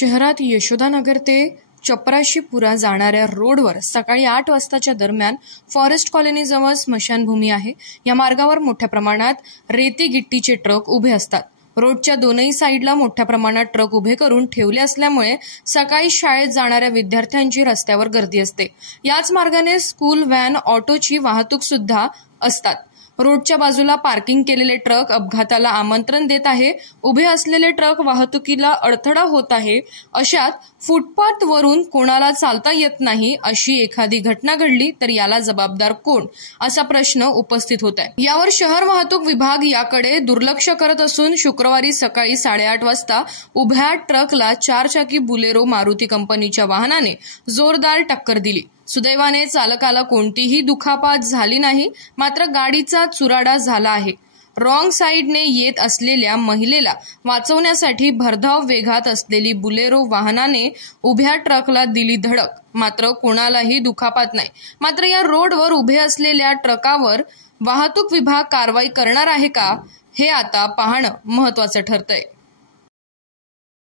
शहरात यशोदानगर ते चपराशीपुरा जाणाऱ्या रोडवर सकाळी 8 वाजताच्या दरम्यान फॉरेस्ट कॉलनीजवळ स्मशानभूमी आहे. या मार्गावर मोठ्या प्रमाणात रेती गिट्टीचे ट्रक उभे असतात. रोडच्या दोनही साईडला मोठ्या प्रमाणात ट्रक उभे करून ठेवले असल्यामुळे सकाळी शाळेत जाणाऱ्या विद्यार्थ्यांची रस्त्यावर गर्दी असते. याच मार्गाने स्कूल व्हॅन, ऑटोची वाहतूक सुद्धा असतात. रोडच्या बाजूला पार्किंग केलेले ट्रक अपघाताला आमंत्रण देत आहे. उभे असलेले ट्रक वाहतुकीला अडथळा होत आहे. अशात फुटपाथवरून कोणाला चालता येत नाही अशी एखादी घटना घडली तर याला जबाबदार कोण, असा प्रश्न उपस्थित होत आहे. यावर शहर वाहतूक विभाग याकडे दुर्लक्ष करत असून शुक्रवारी सकाळी 8:30 वाजता उभ्या ट्रकला 4 चाकी बुलेरो मारुती कंपनीच्या वाहनाने जोरदार टक्कर दिली. सुदैवाने चालकाला कोणतीही दुखापत झाली नाही, मात्र गाडीचा चुराडा झाला आहे. रॉंग साईडने येत असलेल्या महिलेला वाचवण्यासाठी भरधाव वेगात असलेली बुलेरो वाहनाने उभ्या ट्रकला दिली धडक, मात्र कोणालाही दुखापत नाही. मात्र या रोडवर उभे असलेल्या ट्रकावर वाहतूक विभाग कारवाई करणार आहे का, हे आता पाहणं महत्त्वाचं ठरतंय.